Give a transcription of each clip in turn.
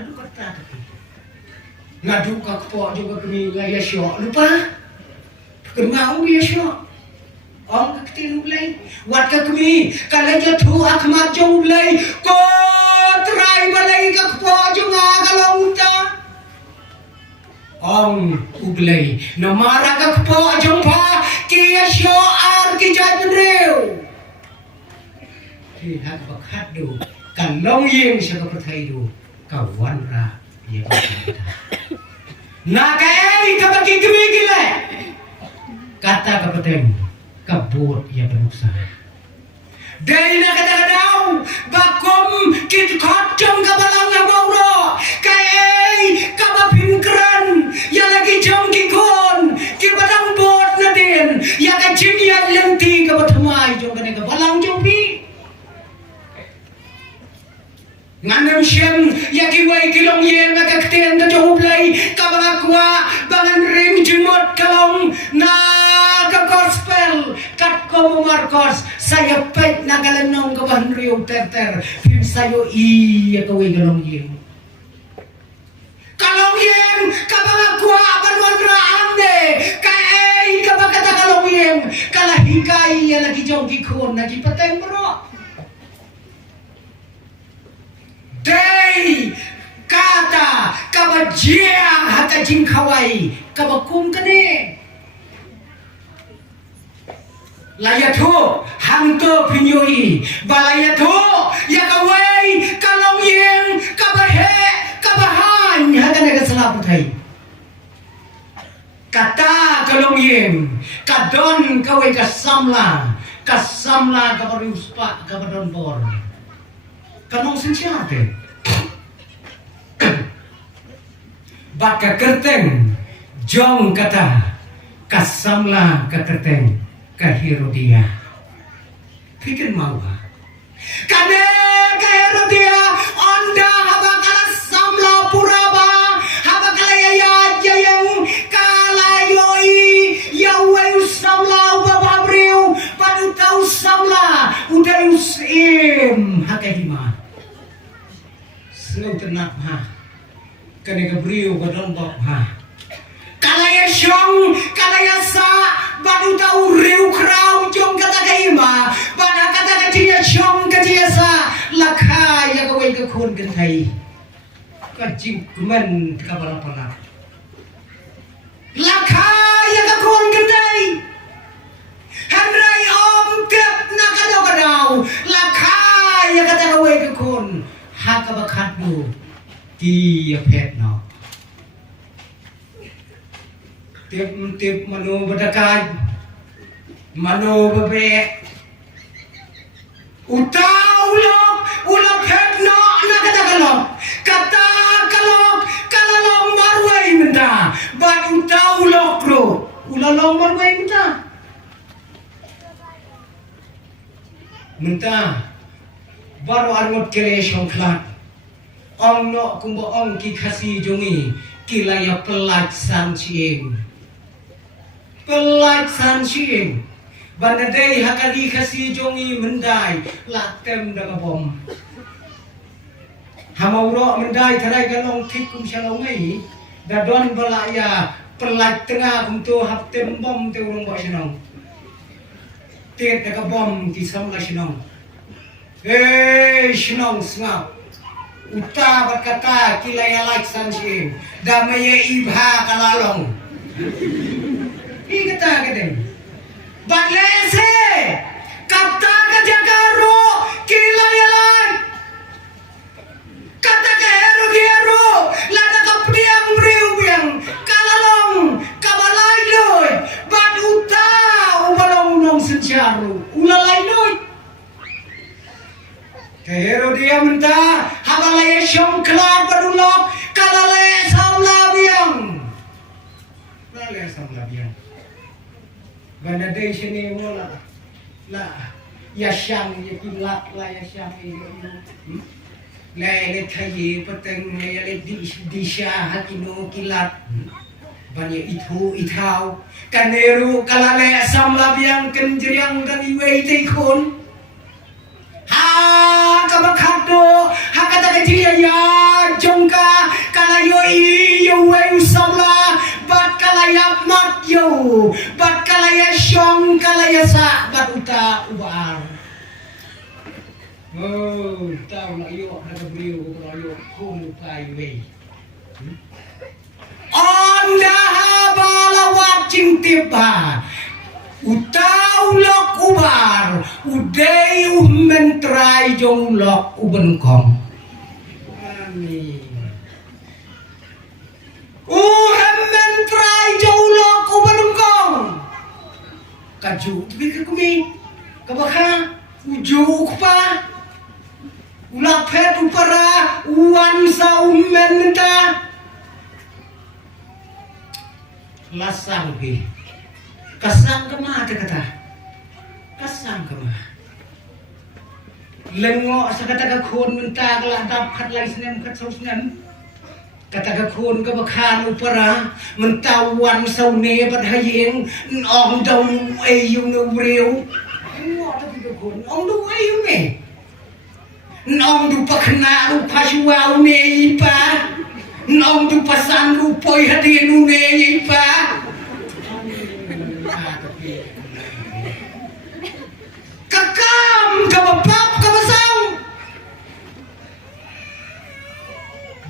adu kata tapi ngadu ka po juga kami gaya syok lupa kemau dia syok ong ka tin ulay wat ka kami kala jatu akmat jong ulay ko try balay ka po juga galong ta ong ublay namara ka po jong pa kiya syok ar ki jay penreu thì hạt bậc hát đủ cả long yên sẽ có thầy đủ cả quan ra ya na kai ka bagi kami gila kata kapateng kabut ya penuksa dari na kata kadau bakom kit khot trong kabalang ngabau ro kai kabapin kran ya lagi trong ki kon ki badang bot na den ya ka jingyan lenti kabatmai jong kane kabalang jong pi ngandam siang yakiway kilong yen na kaktian na johublay kabangakwa bangan ring jumot kalong na ka-gospel kat ko Marcos saya pet na galanong kabahan riyo terter film sayo iya kaway kalong yen kabangakwa banwan raande kay kabakata kalong yen kalahikay lagi jong kikon nagipateng bro Day kata kabajiang hata jingkawai kabakum kene layatho hangto pinyoi balayatho yakawai kalong yeng kabahe kabahan hata naga salaputai kata kalong yeng kadon kawai kasamla kabariuspa kabadon bor kanong sensiate baka kerteng jong kata kasamla ka kerteng ka Herodia pikir mau ha kane ka Herodia onda haba kala samla puraba haba kala ya yang kalayoi yawe samla bababriu padu tau samla udayus im hakahima Selalu tenang ha, kene kebriu badon bok ha. Kalaya syong, kalaya sa, badu tau riu krau jong kata kaima, pada kata kecilnya syong kecilnya sa, lakha ya kawai kekun kentai, kacing kemen kabala pala. Lakha ya kekun kentai, Henry om tiap nakadau kadau, lakha ya kata kawai kekun. Hakabakatmu dia pet no tip mano badakan mano bebe utaulo ula pet no nakata kalok kalalong marway menta ban utaulo kro ulalong marway menta baru armut kere syongklat ong no kumbo ong ki khasi jongi kilaya pelaksan chieng bandadai hakadi khasi jongi mendai latem daga bom hamauro mendai tharai galong thik kum shalongai dadon balaya pelak tengah untuk haptem bom te urung bo sinong tet daga bom ki samla sinong Shinong sngap uta berkata kilaya laksan shin damaya ibha kalalong kata kadang baglese kata kajakaru kilaya lak kata Herodia lada kapriang briang kalalong kabalay loy bad uta ubalong nong senjaru ulalay loy Herodia minta habalaya syongklat badulok kalale samla biang banda day sini mola la yasyang yakilat la yasyang le thayi pateng le disha hakino kilat banya itu itau kaneru kalale samla biang kenjeriang dan iwe teikon ha kabakado hakata kecil ya jongka yo bat kalaya syong kalaya sa bat uta ubar oh tao na yo nagabriw ko yo kung tayo onda balawat cingtiba utaw lok ubar uday mentray jong lok ubenkong amin mentray jong lok ubenkong kaju bika kumi kabaka ujuk pa ulapet upara uwan sa menta lasang bi kasang kama kata kasang kama lengo sa kata ka khon menta kala dap khat lai snem khat sau snem kata ka khon ka bakhan upara mentawan sau ne bat hayeng ong dong e yung no reu ngo ta ka khon ong do e yung ne nong du pakhna ru phashwa ne ipa nong du pasan ru poi hati nu ne ipa kakam kababab kabasang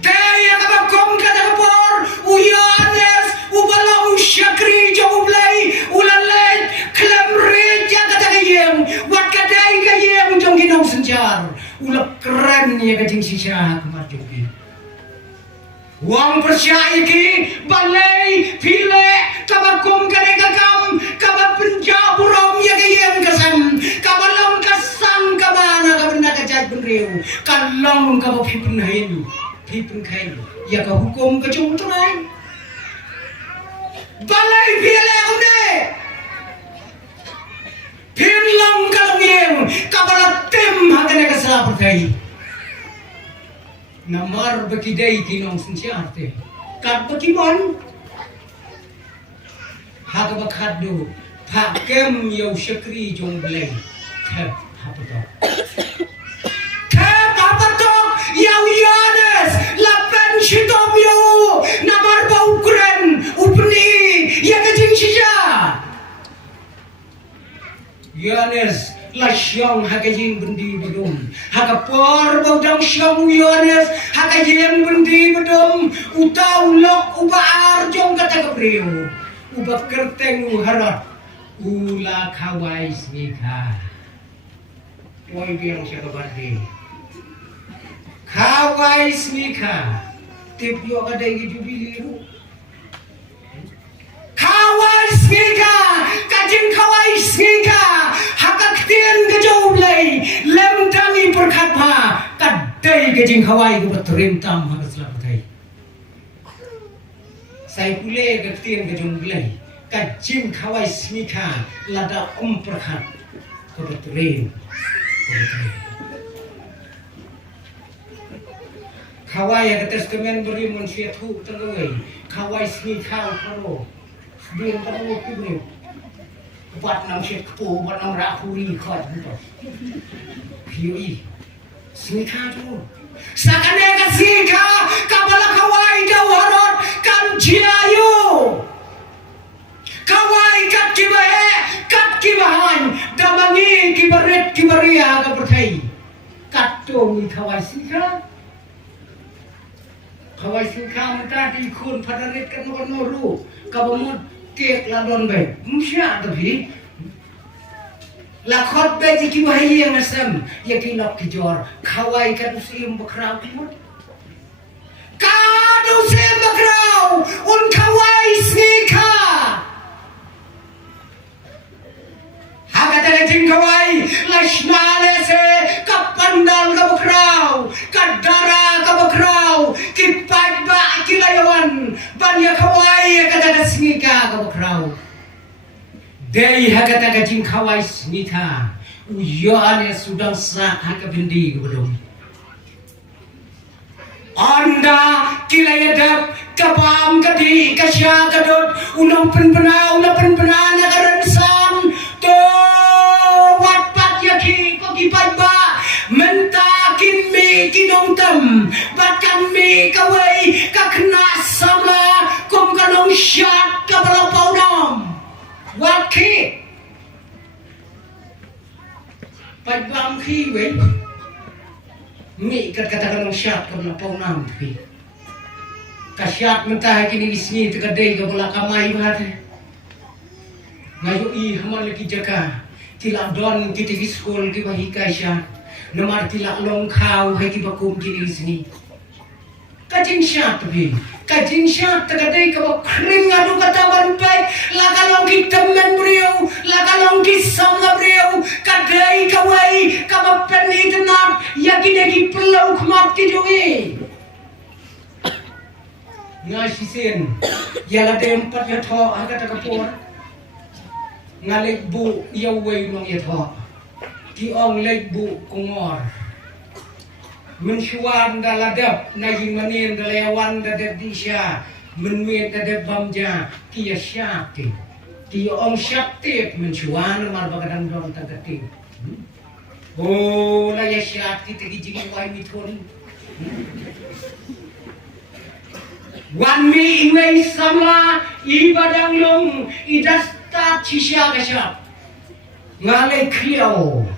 daya kabakong katakapor uyanes ubalong syakri jaublay ulalet klamrit ya katakayem wat kadai kayem jong ginong senjar ulap keren ya kajing sisya kemarjubi wang percaya ki balai pile kabakong kadekakam kabak penjaburom ya kayem kasam kabalong kasam kabana kabana kajat benriu kalong kabak pipun hain pipun kain ya ka hukum kajung terai balai pile unde pinlong kalong yang kabalat tim hakane kasala pertai namar bakidai kinong sinsyarte kat bakimon hak bakhadu pakem yau syakri jong blai thap hapato thap hapato yau yanes lapan shitom yo namar baukren upni ya kajing sija yanes lasyong hakajing bendi bedum hakapor baudang syong yanes hakajing bendi bedum utau lok ubar jong kata kepriu ubak kerteng uharat ula kawai smika woi biang siya kabadi kawai smika tip yo kadai jubiliru kawai smika kajing kawai smika hakaktian kejaublay lemtangi perkatma kadai kajing kawai kebeturim tam hakaselapatai saya pule kaktian kejaublay kajing kawai smika lada perkat kebeturim kawai ya testament beri manusia tu terlewai kawai smika karo dia tahu kubni buat nam syek kepo buat nam rakuri khat betul pioi smika tu sakane ka smika kabala kawai dawarot kan jiayu kawai kat kibahe kat kibahan damani kibaret kibaria ka perthai kat to mi kawai smika kawai smika menta di khun phadarit kan no ru kabamut kek ladon be musya tapi lakhot be jiki bahaya ngasam yaki lok kijor kawai kadusim bakrau timut kadusim bakrau un kawai smika hakata jing kawai lashnale se kapandal ka bakrau kadara ka bakrau kipat ba kilayawan banya kawai kata smika ka bakrau dei hakata jing kawai smika uyane sudah sah haka bendi belum anda kilayadap kapam kadi kasya kadot unang penbena na karansan to wat pat yaki pagipat ba mentakin me kinong tam batkan me kawai kakna sama kom kanong syat kabalapau nam khi pag-bang khi wey mi katakan ng syat kung napaunang fi kasyat mentah kini isni tagaday ka wala kamay bahate ngayon hamal lagi jaka tila don kiti school ki bahika siya namar tila long khaw hay ki bakum kini isni kajing syat bi kajing syat tagaday ka kring adu katawan pay lakalong ki temen brio lakalong ki sama brio kaday kawai kabapen itnap yakin lagi pelau kmat ki jongi ngasisin yala tempat ya tho aga ta kapor ngalik bu yawai nong ya tho ki ong lek bu kongor mensyuan daladap naging manin dalewan dadap disya menwet dadap bamja ki ya syakti ki ong syakti mensyuan mar bagadang don tagati oh la ya syakti tegi jigi wai mitoni wan mi ingwei samla ibadang long idasta cisya kasyap ngalai kriau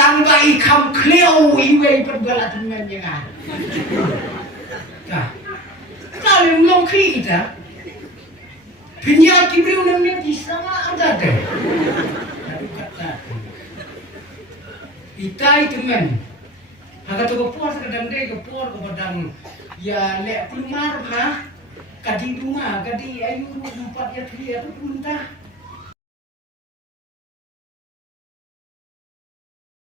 tangga ikam kriau ingwei pergala temen jangan kah kalau long kri ita penyakit beriu namanya di sama ada deh kata ita itu men agak tu kepor kadang deh kepor kepadang ya lek keluar ha kadi dunga kadi ayu 4 ya 3 tu muntah